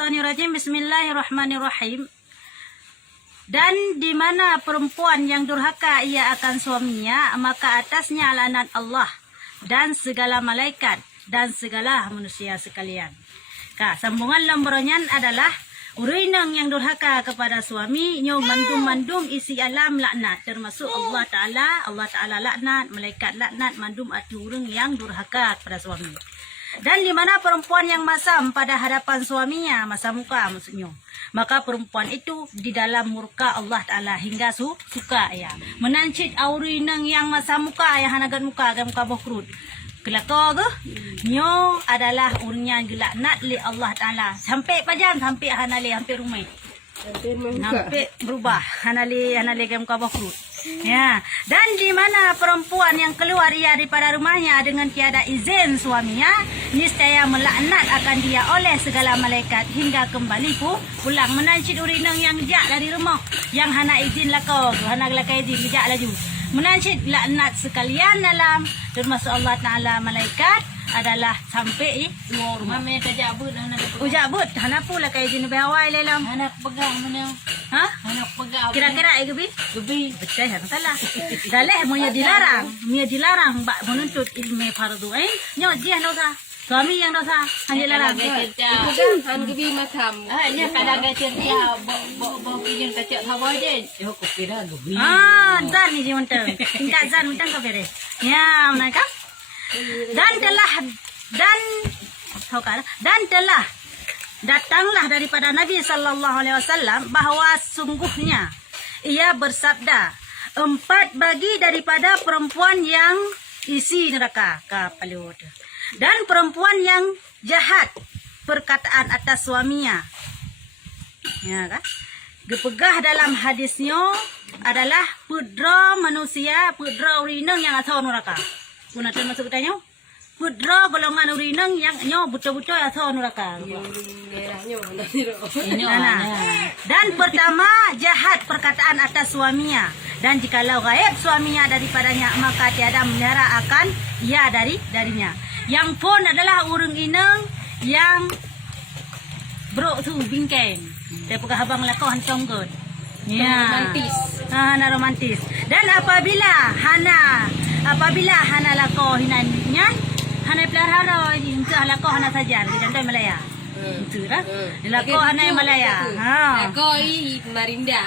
Minasyaitonirrajim. Bismillahirrahmanirrahim. Dan di mana perempuan yang durhaka ia akan suaminya, maka atasnya laknat Allah dan segala malaikat dan segala manusia sekalian. Sambungan lembronyan adalah urinang yang durhaka kepada suami, nyo mandum-mandum isi alam laknat, termasuk Allah Ta'ala laknat, malaikat laknat, mandum atu urang yang durhaka kepada suami. Dan di mana perempuan yang masam pada hadapan suaminya, masam muka maksudnya, maka perempuan itu di dalam murka Allah Ta'ala hingga suka ya. Menancit aurinang yang masam muka, yang hanagat muka, muka bokrut. Kelakar ke? Nyo adalah urnya gelaknat li Allah Ta'ala. Sampai pajan, sampai hanali, hampir rumah. Sampai berubah. Hanali ke muka bokrut. Ya, dan di mana perempuan yang keluar ia daripada rumahnya dengan tiada izin suaminya, niscaya melaknat akan dia oleh segala malaikat hingga kembali pulang. Menancit urinang yang jak dari rumah, yang hana izin lakau, hana lakai izin jak laju. Menancit laknat sekalian dalam, termasuk Allah Ta'ala malaikat adalah sampai luar rumah. Mama tak jabut, anak Ujabut, hana pula kai izin behawai lelam. anak pegang mana? Ha? Anak pegang. Kira-kira ai gebi? Gebi. Betul, salah. Daleh monya dilarang bak menuntut ilmu fardu ain. Nyo dia dosa. Suami yang dosa, hanya dilarang. Han gebi macam. Nya kadang cerita bo pijen kacak hawa je. Yo kopi dah gebi. Zan ni je mentang. Tidak zan mentang ke beres. Ya, mereka. Dan telah datanglah daripada Nabi sallallahu alaihi wasallam bahawa sungguhnya ia bersabda, 4 bagi daripada perempuan yang isi neraka kapaliut, dan perempuan yang jahat perkataan atas suaminya. Ya kan? Gepegah dalam hadisnya adalah pudra manusia, pudra urinang yang asal neraka. Guna termasuk tanya, pudra golongan urinang yang nyo betul-betul asal neraka. Dan pertama, jahat perkataan atas suaminya. Dan jikalau gaib suaminya daripadanya, maka tiada menyerah akan ia darinya. Yang pun adalah urang inang yang bro tu bingkeng. Dia pegang abang lakau hancong kot. Ya. Romantis. Hana romantis. Dan apabila hana lakau hinanya, hana pelihara hingga lakau hana saja, contoh Malaya. Itu lah. Lakau hana Malaya. Lakau Marinda.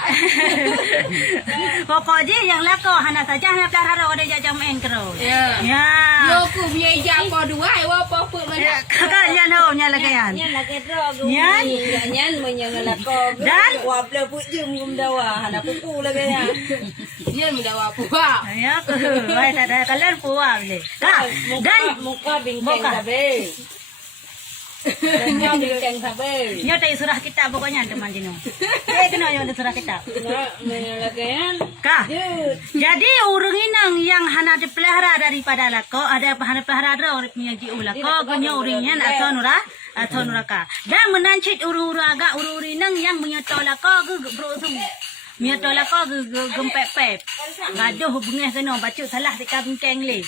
Pokoknya yang lakau hana saja, hana pelihara ada jajang main kero. Ya. Ya. Yo ku punya ijab ko dua, apa mana? Kakak nya no nya lagayan. Nya lagi drog. Nyan. Nyan menyang lakau. Dan wapla pujum gum dawa, hana pupu lagi ya. Nyan mendawa pupa. ya ke, wai tak ada kalian puas boleh. Dan muka bingkeng sabe. Muka bingkeng sabe. nyo tai surah kitab pokoknya teman jino. Kena nyo surah kitab. Lagayan. Jadi urang inang yang hana dipelihara daripada lakau, ada hana pelihara orang punya jiu lakau, gunyo uringnya atau neraka. Dan menancit urang-urang agak urang-urang yang menyetol lakau berusung. Menyetol lakau gempep-pep. Gaduh hubungnya kena baca salah dekat bingkeng le.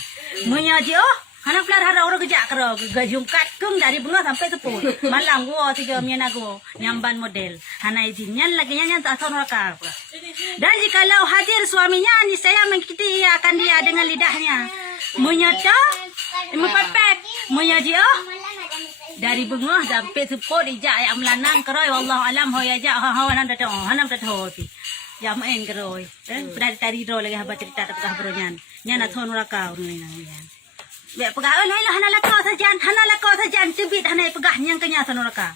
Menyaji hana pelihara orang kejak kero, gajungkat kung dari bunga sampai sepul. Malang gua 3 mian aku nyamban model. Hana izinnya lagi nyanyi asal neraka. Dan jikalau hadir suaminya, niscaya mengikuti ia akan dia dengan lidahnya. Menyata, mepepet, menyaji dari bunga sampai sepul ijak yang melanang keroi. Wallahu alam ho ijak hanam datang ti. Ya main keroi. Dari tadi ro lagi habat cerita tak beronyan. Nyana thon neraka urang. Be pegah hana lakau sajan cebit hana pegah yang kenya neraka.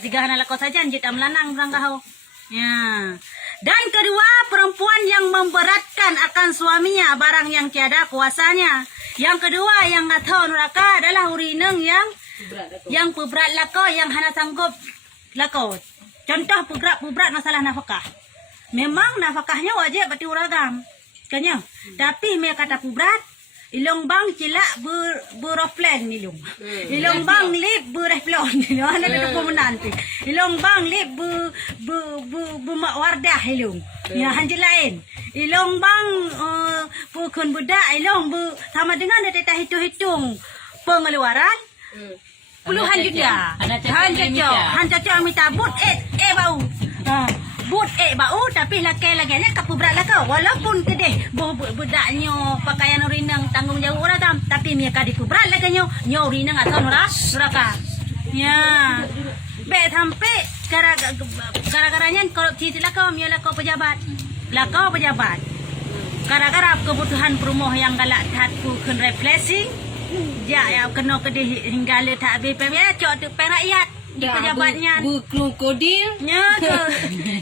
3 hana lakau sajan jit amlanang berangkau. Ya. Dan kedua, perempuan yang memberatkan akan suaminya barang yang tiada kuasanya. Yang kedua yang ngatau neraka adalah urinang yang pebrat lakau, yang hana sanggup lakau. Contoh pebrat masalah nafkah. Memang nafkahnya wajib bati uragam. Kanya. Tapi me kata pebrat ilong bang cilak beroflen ilong. Ilong bang lip bereflon ilong. Ana ada pemenan tu. Ilong bang lip wardah ilong. Ya hanjil lain. Ilong bang pukun budak ilong sama dengan ada hitung-hitung pengeluaran. puluhan juta. Anak cakap Han dia cacok, minta. han cacok minta but bau. But bau tapi laki-lakinya kapu berat lah kau. Walaupun kedeh budaknya pakaian urinang tanggung jawab orang tam, tapi mia kadi ku berat lah kanyo. Nyo urinang atau nuraka. Ya. Be sampai gara-garanya korupsi lah kau, mia lah kau pejabat. Lah kau pejabat. Gara-gara kebutuhan perumoh yang galak hatu kun replacing. Ya kena kedeh hingga le tak habis pemia cok tu rakyat. Di pejabatnya. Krokodil. Nya tu.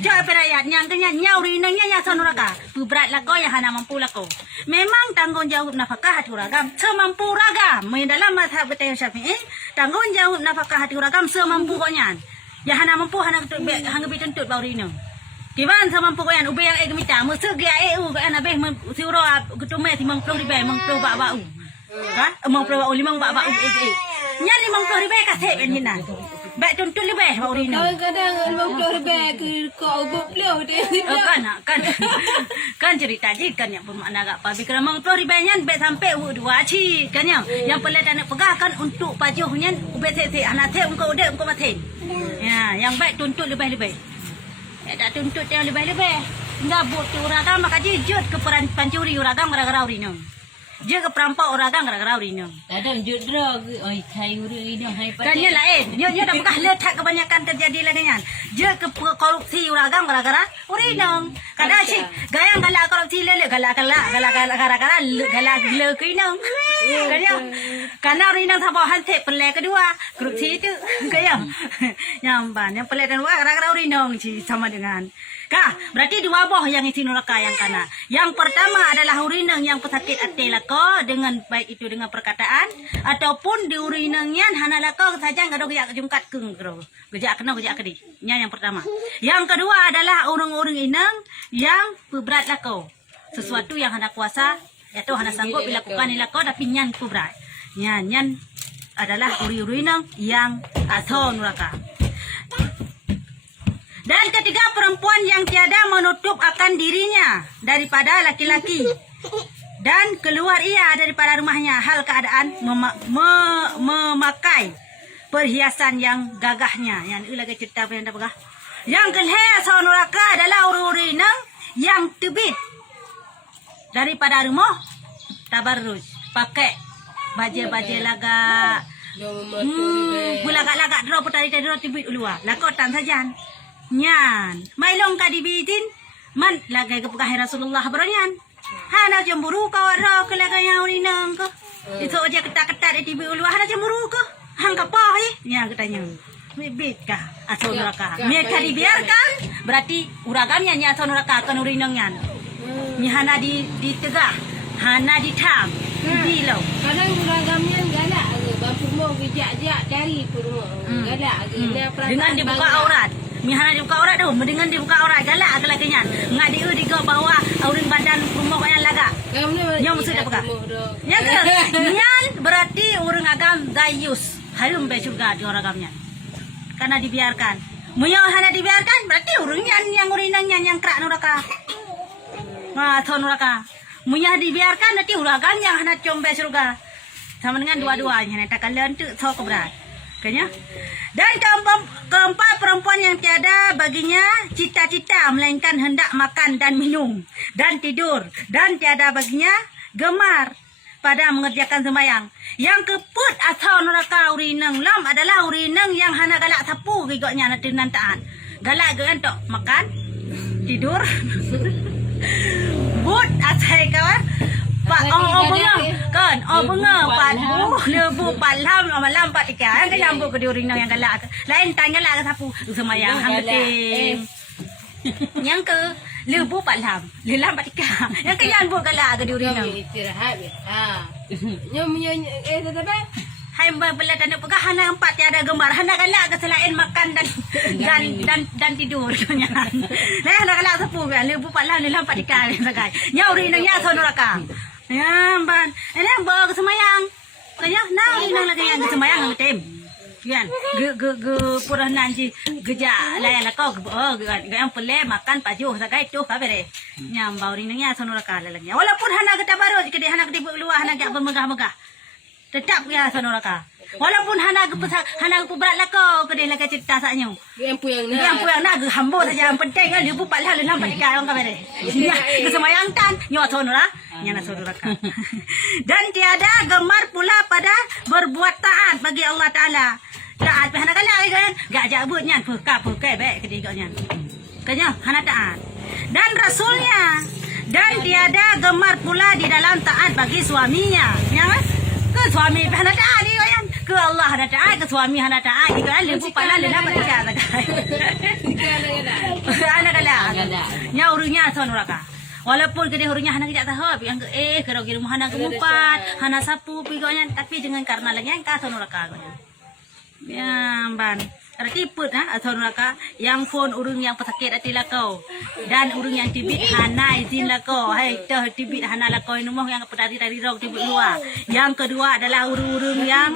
Cok rakyat yang kenya nyau rinangnya ya sonuraka. Berat lah kau yang hana mampu lah kau. Memang tanggung jawab nafkah hati ragam semampu ragam. Dalam mazhab kita Syafi'i, tanggung jawab nafkah hati ragam semampu kau nyan. Ya hana mampu hana tuntut bau rinang. Kiban semampu kau yan ube yang minta musuh dia kau anak beh siro ketumai 50 ribu 50 bau. Kan? 50 bau 5 bau Nya 50 ribu kasih penjina. Baik tuntut lebih bau rinang. Kadang-kadang 50 ribu kau goblok dia. Kan cerita je kan yang bermakna agak pabi kerana 50 ribu nya baik sampai dua ci kan yang pelat anak pegah kan untuk pajuhnya ubet anak teh engkau udah engkau mati. Ya, yang baik tuntut lebih-lebih. Tak tuntut yang lebih-lebih. Enggak butuh uragam maka jujur ke pancuri uragam gara-gara urinang. Dia ke perampok uragam gara-gara urinang. Kadang judra oi kai urinang hai Kan dia lain. Dia dah bekas letak kebanyakan terjadi lah dengan. Dia ke korupsi uragam gara-gara urinang. Kadang si gayang galak korupsi lele galak gara-gara le urinang. Karena urinang sama hantik pelai kedua korupsi itu gayang. Yang ban yang pelai kedua gara-gara urinang si sama dengan. Kah, berarti dua boh yang isi neraka yang kana. Yang pertama adalah urinang yang pesakit hati lako dengan baik itu dengan perkataan ataupun di urinangnya hana lako saja enggak ada gejak jungkat keng gero. Gejak kena gejak kedi. Yang pertama. Yang kedua adalah urang-urang inang yang berat lako. Sesuatu yang hana kuasa atau hana sanggup dilakukan lako tapi nyan berat. Nyan adalah urinang yang atau neraka. Dan ketiga, perempuan yang tiada menutup akan dirinya daripada laki-laki dan keluar ia daripada rumahnya hal keadaan memakai perhiasan yang gagahnya. Yang lagi cerita apa yang dah pegah. Yang kelihatan sonuraka adalah urinang yang tebit daripada rumah tabarruj pakai baju lagak lagak drop tadi drop tebit luar lakot tan saja. Nyan, mailong ka dibitin, man lagay ka pagkahi Rasulullah baranyan. Hana jamburu ka waro kalagay ang urinang ko. Ito aja ketak-ketak di tibi ulu hana jamburu ko. Hang kapahi, nya katanya. Bibit ka, asal neraka. Mereka dibiarkan, berarti uragamnya nya asal neraka kan urinang nyan. Nya hana di tegah, hana ditam, dibilau. Kadang uragamnya galak bampu mau gejak-jak dari perumahan. Galak dengan dibuka aurat. Mihana dibuka aurat tu, dengan dibuka aurat galak ke lakinya. Ngak dia digo bawa aurin badan rumah yang laga. Nyom sudah buka. Nyan berarti orang agam dayus. Harum be surga di orang agamnya. Karena dibiarkan. Munyo hana dibiarkan berarti orang yang urinangnya yang kerak neraka. Nah, thon neraka. Munyo dibiarkan berarti orang agam yang hana combe surga. Sama dengan dua-duanya nak kalian tu so keberat. Kayaknya. Dan keempat perempuan yang tiada baginya cita-cita melainkan hendak makan dan minum dan tidur dan tiada baginya gemar pada mengerjakan sembahyang. Yang keput asal neraka urinang lam adalah urinang yang hana galak sapu gigoknya nanti nantaan. Galak ge untuk makan, tidur. But asai kawan. Pak benga kan benga pat lebu palam malam pat ikan kan nyambuk ke urinang yang galak lain tanya galak sapu semayang hang keting yang ke lebu palam lelam pat ikan yang ke nyambuk galak ke urinang istirahat nyom tetapi hai belat anak pegah hana empat tiada gemar hana galak ke selain makan dan tidur nya nah hana galak sapu kan lebu palam lelam pat ikan sagai nya urinangnya sonuraka. Ya, ban. Ini bawa ke semayang. Kaya, nah, ini lagi yang ke semayang ang tim. Yan, pura nanti geja layan kau yang pelai makan pajuh sagai tu apa deh. Nyam bawa rinangnya sonuraka lalanya. Walaupun hana kita baru, kita hana kita luar hana kita bermegah-megah. Tetap ya sonuraka. Walaupun hana berat lah kau kedai lah cerita saknya. Yang puyang Yang pun nak hamba saja yang penting kan dia buat lah lambat dekat orang kau ni. Ya, semayang tan nyo sonora, nyana sonora kan. Dan tiada gemar pula pada berbuat taat bagi Allah Taala. Taat hana kala kan, gak jabut nyan peka baik kedai kau nyan. Kanya hana taat. Dan rasulnya dan tiada gemar pula di dalam taat bagi suaminya. Ya kan? Ke suami hana taat dia kan. Ke Allah hana taat, ke suami hana taat. Dia kan lembu pala lela baca tak. Ana kala. Nya urunya sonuraka. Walaupun kedai urunya hana kijak tahu, yang kalau kira hana kemumpat, hana sapu piganya tapi dengan karena lagi yang ka sonuraka kau. Ya, ban. Arti put atau neraka yang phone urung yang pesakit hati lakau dan urung yang tibit hana izin lakau. Hai dah tibit hana lakau ini yang petari dari rok tibit luar. Yang kedua adalah urung yang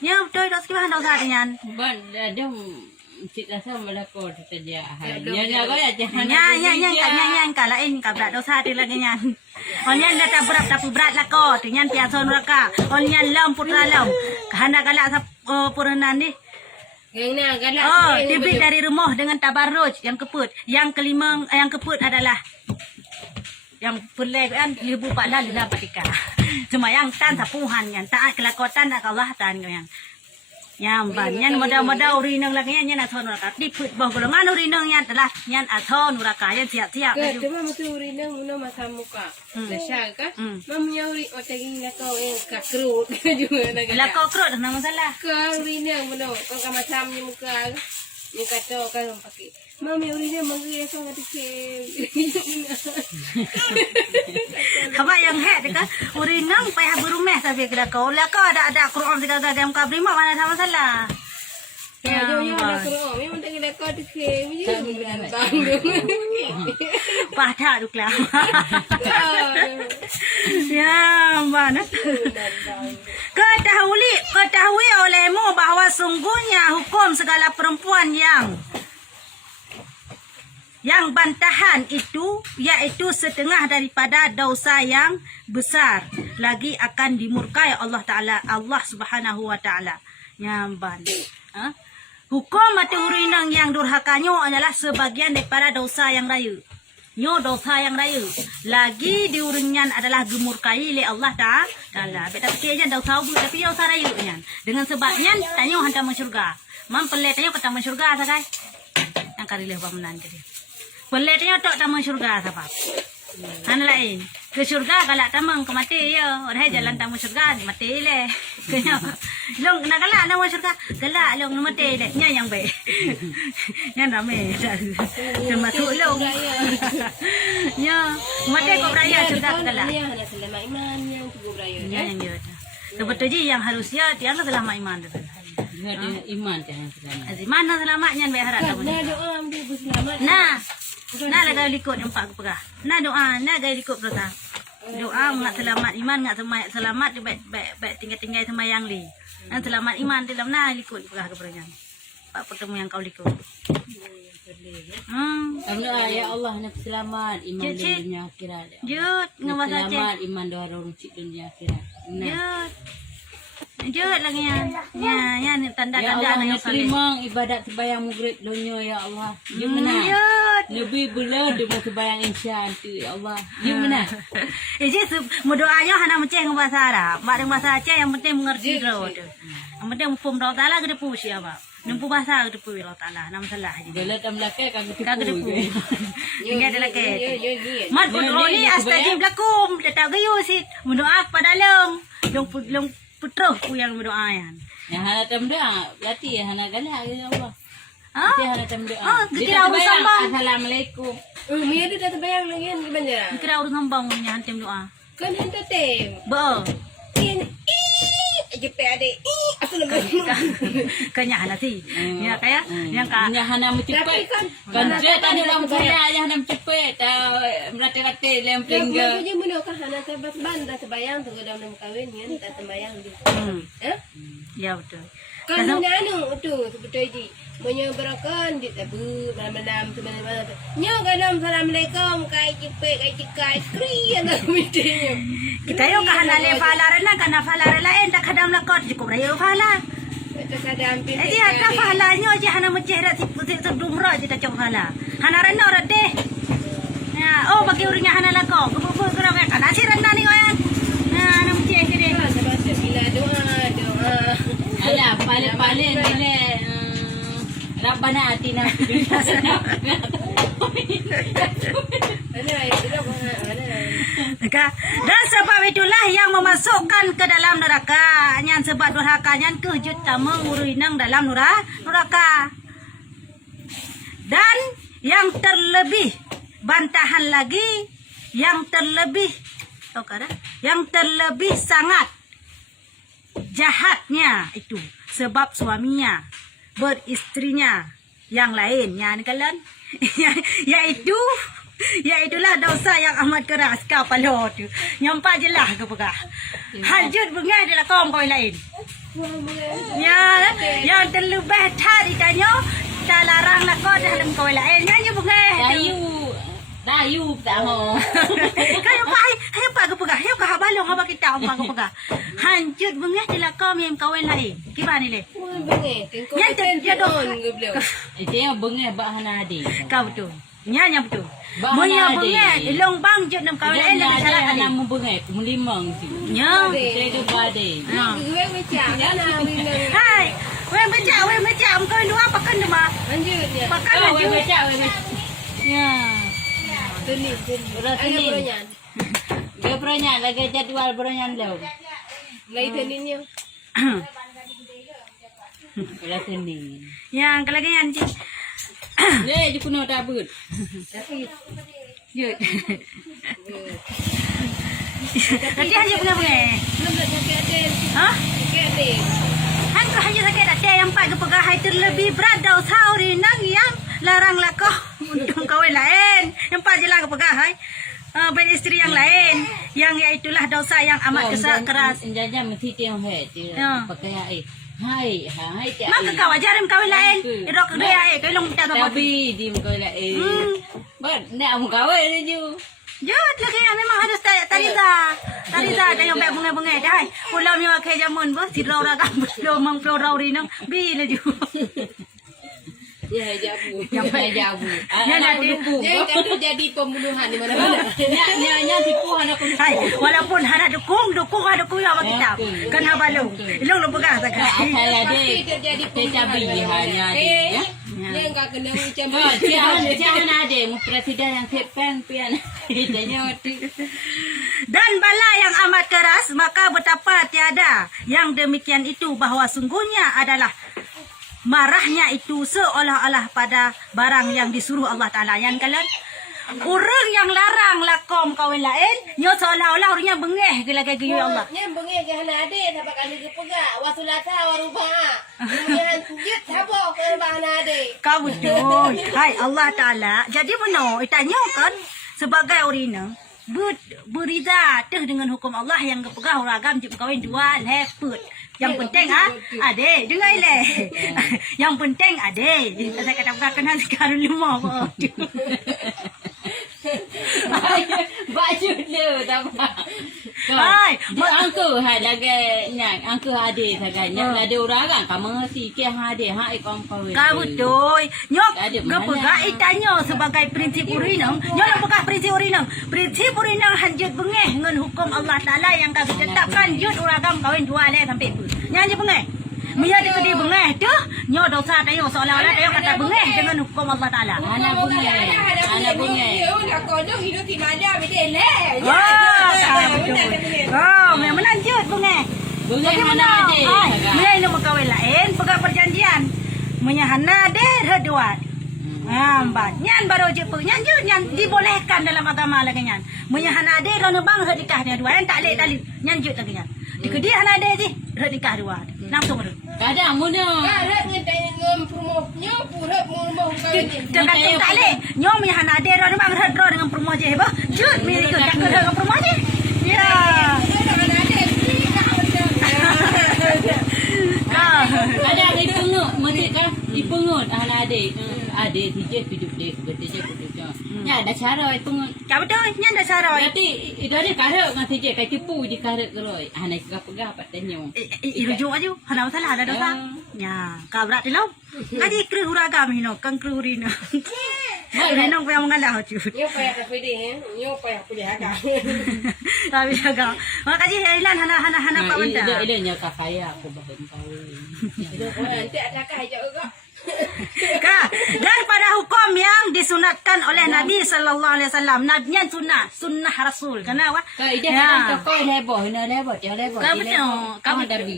ya betul dah sekian dah usah dengan. Ban ada cita sama lakau saja. Nya kau ya jangan. Nya kalain kabrak dosa di lagi nya. Onyan dah tak berat tapi berat lakau. Dengan piasa neraka. Onyan lam putra lam. Hana kala puranan ni. Tibit dari rumah dengan tabarruj yang keput. Yang kelima yang keput adalah yang pelai kan ibu pak lah lila patika. Cuma yang tan sapuhan yang taat kelakotan nak Allah tan yang. Yang banyak muda-muda urinang lagi yang nak thon uraka. Tibit bah golongan urinang yang telah yang athon uraka yang siap-siap. Cuma mesti urinang muna masa muka. Dasar ka? Mamnya uri otaging lakau yang kakrut juga nak. Lakau krut nama masalah. Kau urinang muna kau ka macam ni muka. Ni kata kan pakai. Mami urinang manggil kau kata ke. Kabak yang head dekat urinang payah berumeh tapi kelakau. Lakau ada Quran segala gam kabri mak mana sama salah. Ya, yo nak Quran. Memang tak kena kau tu ke. Pada duklah. Ya, mana? Ketahui olehmu bahawa sungguhnya hukum segala perempuan yang bantahan itu yaitu setengah daripada dosa yang besar lagi akan dimurkai Allah Taala, Allah Subhanahu wa taala. Nyamban. Hukum mati urinang yang durhakanyo adalah sebagian daripada dosa yang raya. Nyo dosa yang raya. Lagi diuringan adalah gemurkai oleh Allah Taala. Beta fikirnya dosa ubud tapi dosa raya nyan. Dengan sebabnya tanyo hantar masuk syurga. Mam pelet tanyo ke taman syurga sakai. Yang karileh pamenan dia. Peletnya tak taman syurga sebab. Han lain. Ke syurga galak tamang ke mati ya. Orang jalan taman syurga mati le. Kena. Long nak galak taman syurga. Galak long mati le. Nya yang baik. Yang ramai. Termasuk long. Ya. Mati kau beraya syurga galak. Ya, nak selamat iman yang tubuh beraya. Ya yang dia. Sebetulnya yang harusnya tiang selamat iman tu. Ada iman jangan selamat. Mana selamatnya baik harap tahu. Nah doa ambil berselamat. Nah lagai likut yang pak pegah. Nah doa, nah gaya likut berdoa. Doa ngat selamat iman, ngat selamat baik tinggal semayang li. Nah selamat iman dalam nah likut pegah keberanya. Pak pertemu yang kau likut. Doa ya Allah nak selamat iman dunia akhirat. Jut ngawasa selamat iman doa runcit dunia akhirat. Jut lagi ya ni tanda-tanda yang saleh. Terima ibadat sembahyang maghrib dunia ya Allah. Ya benar. Lebih bulan dengan sembahyang isya tu ya Allah. Ya benar. Jadi doanya hana menceh bahasa Arab. Mak dengan bahasa Aceh yang penting mengerti roh tu. Yang penting hukum Allah Taala ke depu siapa. Nempu bahasa ke depu Allah Taala. Nama salah je. Dalam tamlakai kagak depu. Tinggal dalam ke. Mat putro ni astajib lakum. Letak gayo sit. Mendoa kepada long. Long putra ku yang berdoa yan. Yang hana tamdoa berarti hana galak ya Allah. Dia hana tamdoa. Dikira urus sambang. Assalamualaikum. Mia dia tak bayang lagi kan banyak. Dikira urus sambang nya hantem doa. Kan hantu tem. Ba. Jepe ade. Assalamualaikum. Kanya hana si. Ya kaya yang ka. Nya hana mencepet. Kan dia tadi orang kaya yang hana mencepet. Merata-rata lem tinggal. Aku je mana kah hana sabat banda sebayang tu dalam kawin ni tak sembayang dia. Ya betul. Kan nanu tu betul ji. Menyebarakan di tabu malam-malam tu malam-malam. Nyo galam assalamualaikum kai cipek kai cikai kri ana meeting. Kita yo kahanale fala rena kana fala lain tak kadam lakot cukup rayo fala. Itu sadam pi. Jadi ada fala nyo je hana mencehra si dumra je tak cok fala. Hana rena ora deh. Ya, oh bagi urangnya hana lakot. Kupu kena kana si rena ni wayan. Nah, hana menceh ke dia. Bila doa. Alah, paling-paling bila Rabbana atina fid dunya hasanah. Dan sebab itulah yang memasukkan ke dalam neraka. Yang sebab durhaka yang kejut tamang uruinang dalam neraka. Dan yang terlebih bantahan lagi, yang terlebih yang terlebih sangat jahatnya itu sebab suaminya beristrinya yang lainnya kalian yaitulah dosa yang amat keras kapalo tu nyampak jelah ke pegah hajud bengai dalam kaum kau lain ya yang terlebih tadi tanya tak larang nak kau dalam kau lain nyanyi bengai Dayu tak mau. Kayo pa ke pegah hayo ka habalong haba kita umpa ke pegah hajud bengai dalam kaum yang kau lain gimana le Yang dia dong. Itu yang bengai bak hana ade. Kau betul. Nyanya betul. Bahana Monya ada. bengai long bang jut nam kau lain Ada lebih salah hana kali. membengai melimang tu. Nya. Saya tu bade. Gue macam mana Hai. Wei baca kau dua pakan dema. lanjutnya. Pakan Oh, laju. baca, baca. Ya. Tulis. Berat ni. Dia peranyan lagi jadual peranyan lau. Lai tulisnya. Berat ni. Yang kelagayan cik. Ni je kuno tabut. Tapi Jut. Nanti hanya bengai-bengai. belum sakit ada. Ha? Sakit ada. Hangko hanya sakit ada yang pak ke pegahai terlebih berat dosa urinang yang larang lakoh untuk kawin lain. Yang pak jelah ke pegahai. Beristri yang lain yang iaitulah dosa yang amat keras. Jaja mesti tengok he. Ya. Pakai ai. Hai tak. Maka kau ajarin kawin lain. Irok dia kau long minta sama. Tapi di muka lah But nak mu kawin je. Jod lagi yang memang harus Tariza dah yang baik bunga-bunga dah. Pulau ni wakai jamun bo sirau ragam belum mang pulau rinang bila ju. Ya jabu. Jabu. Ya Jadi jadi pembunuhan di mana-mana. Nya tipu anak aku. Hai, walaupun hana dukung ada kuya bagi kita. Kan habalu. Ilong lu pegang saja. Asal ada. Terjadi Tetapi hanya dia. Dia enggak kena macam Jangan ada mu presiden yang sepen pian. Tanya Dan bala yang amat keras maka betapa tiada yang demikian itu bahawa sungguhnya adalah marahnya itu seolah-olah pada barang yang disuruh Allah Ta'ala. Yang kalian orang yang larang lakom kawin lain nyo seolah-olah orangnya bengeh gelagay gayo Allah. Nya bengi ke hana ade sampai kami ke pegak wasulata waruba. Yang jut habo ke hana ade. Kau betul. Hai Allah Ta'ala. Jadi benar itanya kan sebagai orina beriza dengan hukum Allah yang kepegah ragam jip kawin dua leput. Yang penting ade dengar le. Yang penting ade. Saya kata kena sekarang 5. baju dia tak apa. Hai, angku lagi nyang angku ada saganya ada orang kan kamu si ke ada ikam kau. Kau betul. Nyok Ada kepegah itanya sebagai prinsip urinang. Nyok nak pegah prinsip urinang. Prinsip urinang hanjut bengeh dengan hukum Allah Ta'ala yang kau tetapkan jut uragam kawin 2 le sampai tu. Nyanyi bengeh. Mia dia tadi bengeh tu. Nyok dosa tayo seolah-olah tayo kata bengeh dengan hukum Allah Ta'ala. Anak bunga. Dia nak kodok hidup di mana beda le. Memang menanjut bengeh. Bunga mana ada. Mia ini mau kawin lain, pegang perjanjian. Menyahana deh reduat. Ambat. Nyan baru je pe. Nyan je nyan dibolehkan dalam agama lagi nyan. Menyahana deh kalau bang redikahnya dua. Yang tak leh tali. Nyan jut lagi nyan. Dikedi hana deh je redikah dua. Langsung tu. Kadang muna. Karat ngem promonya pura mau kawin. Tergantung tak leh. Nyom menyahana deh kalau bang redro dengan promo je heboh. Jut miri tu tak kena dengan promo je. Ya. Ada mesti kan dipungut anak adik. Adik dia hidup dia betul je betul je. Ya ada cara pungut. Kau betul, nya dah saroi. Berarti itu ada karek ngasih je kai tipu di karek geroi. Anak pegah pat tanyo. Irujuk aja, hana masalah ada dosa. Ya, kau berat dilau. Kadi kru uragam hino, kang kru rino. Hino kau yang mengalah tu. Nyo payah tapi deh, nyo payah kuliah agak. Tapi jaga. Makasih Hailan hana pak benda. Ida nya kakaya aku bahan kawin. Nanti ada kah juga. Kak, daripada hukum yang disunatkan oleh Nabi sallallahu alaihi wasallam. Nabinya sunnah Rasul. Kenapa? Kau ida kan kau leboh, hina leboh, dia leboh. Kau betul.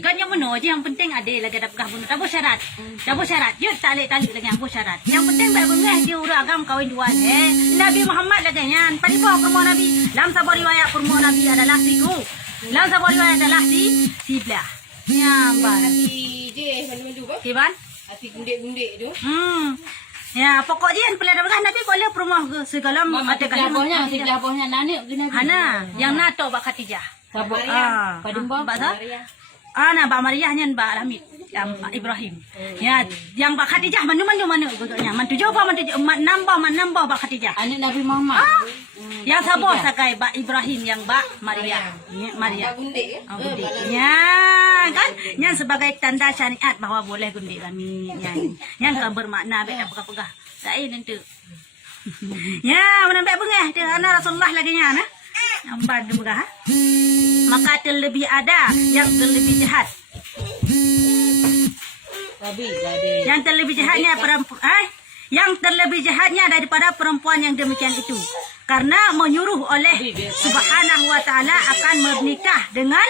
Kan yang benar je, yang penting ada lagi dah pegah bunuh. Tak boleh syarat. Tak boleh syarat. Dia talik lagi yang boleh syarat. Yang penting baik bengah dia uragam kawin dua. Nabi Muhammad lagi yang paling bawah permohonan Nabi. Dalam sebuah riwayat permohonan Nabi adalah siku. Dalam sebuah riwayat adalah si belah. Nyambar. Hati je mana-mana bah. Kiban? Hati gundik-gundik tu. Ya, pokoknya yang pelada begah Nabi boleh permoh ke segala ada Labahnya, si labahnya nanik guna. Hana, yang nato bak Khadijah. Sabuk padimba. Bak sa? Ana Mbak Mariah nyan Mbak Hamid, Mbak Ibrahim. Ya, yang Mbak Khadijah mana gugurnya. Man tujuh apa man nambah Mbak Khadijah. Anak Nabi Muhammad. Yang sabar sakai Mbak Ibrahim yang Mbak Maria. Maria. Gundik. Oh, gundik. Ya, kan? Yang sebagai tanda syariat bahawa boleh gundik kami. Yang kan bermakna baik pegah-pegah. Saya nanti. Ya, mana baik bengah. Dia anak Rasulullah lagi nya nah. Nampak tu begah. Maka terlebih ada yang terlebih jahat. Yang terlebih jahatnya perempuan, yang terlebih jahatnya daripada perempuan yang demikian itu. Karena menyuruh oleh Subhanahu wa taala akan menikah dengan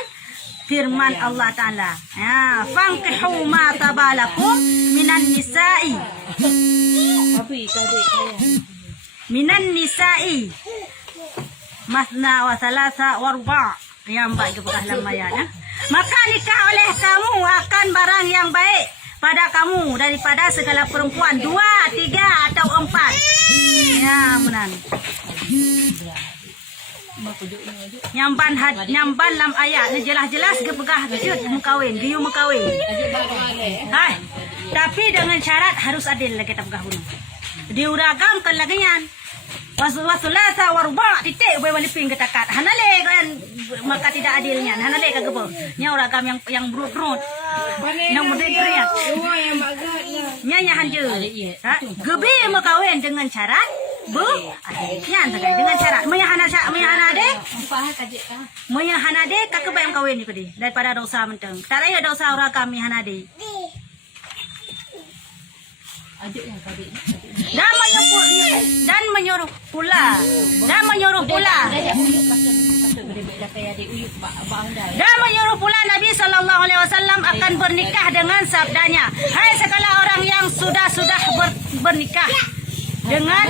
firman Allah taala. Ya, fankihu ma tabalakum minan nisa'i. Minan nisa'i. Masna wa salasa wa ruba'. Yang baik kepada lamayana. Maka nikah oleh kamu akan barang yang baik pada kamu daripada segala perempuan 2, 3 atau 4. Ya, menan. Nyamban lam ayat ni jelas-jelas ge pegah gejut mengkawin, giyu mengkawin. Hai. Tapi dengan syarat harus adil lagi kita pegah bunuh. Diuragamkan lagi yan. Wasulasa warba titik boleh waliping ketakat. Hanale kan maka tidak adilnya. Hanale ka gebo. Nya uragam yang brut-brut. Yang mudah-mudah. Dua yang bagus. Nya hanje. Ha? Gebi makawin dengan syarat bu adilnya sagai dengan syarat. Meyahana de. Meyahana de kakak bayang kawin ni kudi daripada dosa menteng. Taraya dosa uragam meyahana de. Dan menyuruh pula Nabi sallallahu alaihi wasallam akan bernikah dengan sabdanya, hai segala orang yang sudah bernikah dengan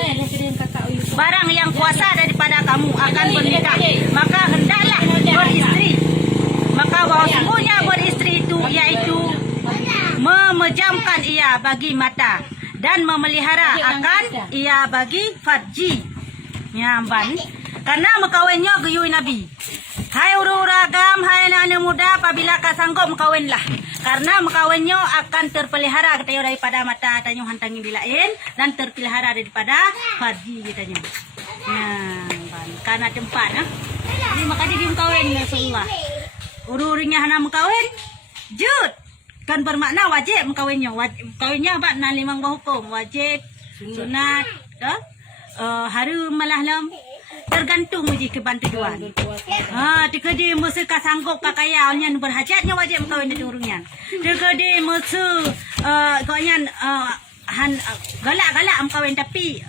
barang yang kuasa daripada kamu akan bernikah, maka hendaklah beristri. Maka bahwa sungguhnya beristri itu yaitu memejamkan ia bagi mata dan memelihara akan ia bagi farji. Nyamban. Karena mekawinnya guyui Nabi. Hai uragam, hai anak muda, apabila kau sanggup mekawinlah. Karena mekawinnya akan terpelihara katanya daripada mata tanya hantangin dilain dan terpelihara daripada farji katanya. Nyamban. Karena tempat nah. Ini makanya dia mekawin Rasulullah. Uru-urunya hana mekawin. Jud. Kan bermakna wajib mengkawinnya. Kawinnya bab nan limang hukum. Wajib, sunat, harum malahlam. Tergantung uji kebantuan. Jika dia mesti sanggup kakaya yang berhajatnya wajib mengkawin dari urungnya. Jika dia mesti koyan galak mengkawin tapi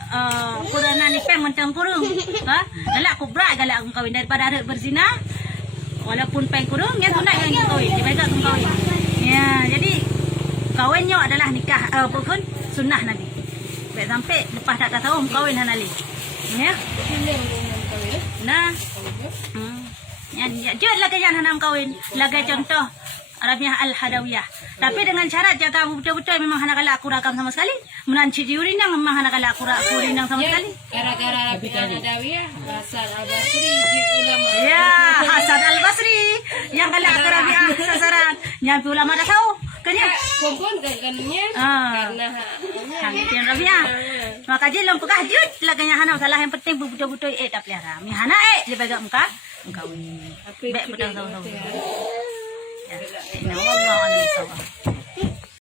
kurang nipeng mentang kurung. Galak kubra galak mengkawin daripada ada berzina. Walaupun peng kurung yang tunai yang mengkawin. Dia baik mengkawin. Ya, jadi kawinnya adalah nikah bukan sunnah Nabi. Baik sampai lepas tak tahu kawin hanali. Ya. Nah. Ya, jadilah kajian hanam kawin. Lagi contoh Arabiah Al-Hadawiyah. Tapi dengan syarat jaga betul-betul memang hana kala aku rakam sama sekali. Menanci diurin yang memang hana kala aku rinang sama sekali. Gara-gara Arabiah Al-Hadawiyah, Hasan Al-Basri di ulama. Ya, Hasan Al-Basri yang kala aku Arabiah sasaran. Yang ulama dah tahu. Kanya. Kumpul gannya Ah. karena Hangin Rabia. Maka je lom pekah jut laganya hana salah yang penting betul-betul tak pelihara. Mi hana lebih agak muka. Kawin. Bek pedang tahu-tahu. Ya. Inna Allah alaihi wasallam.